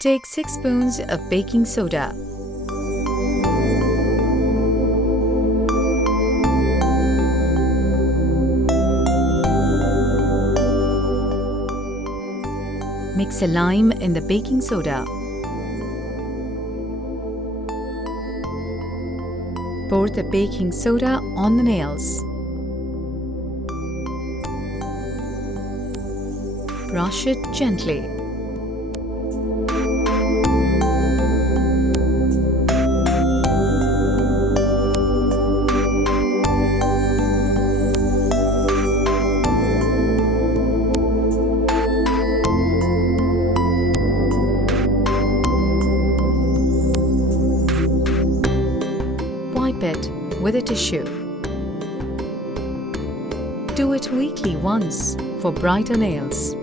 Take 6 spoons of baking soda. Mix a lime in the baking soda. Pour the baking soda on the nails. Brush it gently. Wipe it with a tissue. Do it weekly once for brighter nails.